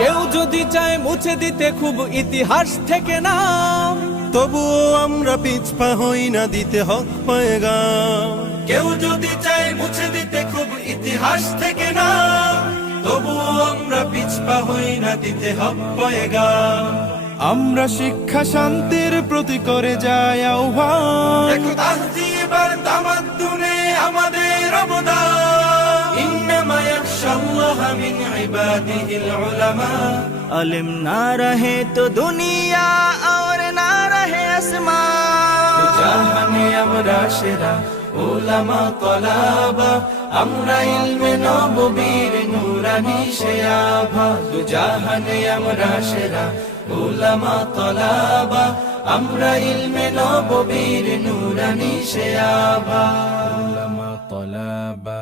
কেউ যদি চায় মুছে দিতে খুব ইতিহাস থেকে নাম, তবুও আমরা পিছপা হই না দিতে হক পয়গাম। কেউ যদি চায় মুছে দিতে খুব ইতিহাস থেকে নাম, তবুও আমরা পিছপা হই না দিতে হক পয়গাম। আমরা শিক্ষা শান্তির প্রতি করে যাই আহ্বান, দেখো তাহজিব আর তামাদ্দুনে আমাদের অবদান। ইন্নামা ইয়াখশাল্লাহা মিন ইবাদিহিল উলামা। इल्म ना रहे तो दुनिया और ना रहे आसमान। জাহানে আমরা সেরা উলামা তলাবা, আমরা ইলমে নববীর নূরানি সে আভা। জাহানে আমরা সেরা উলামা তলাবা, আমরা ইলমে নববীর নূরানি সে আভা। উলামা তলাবা।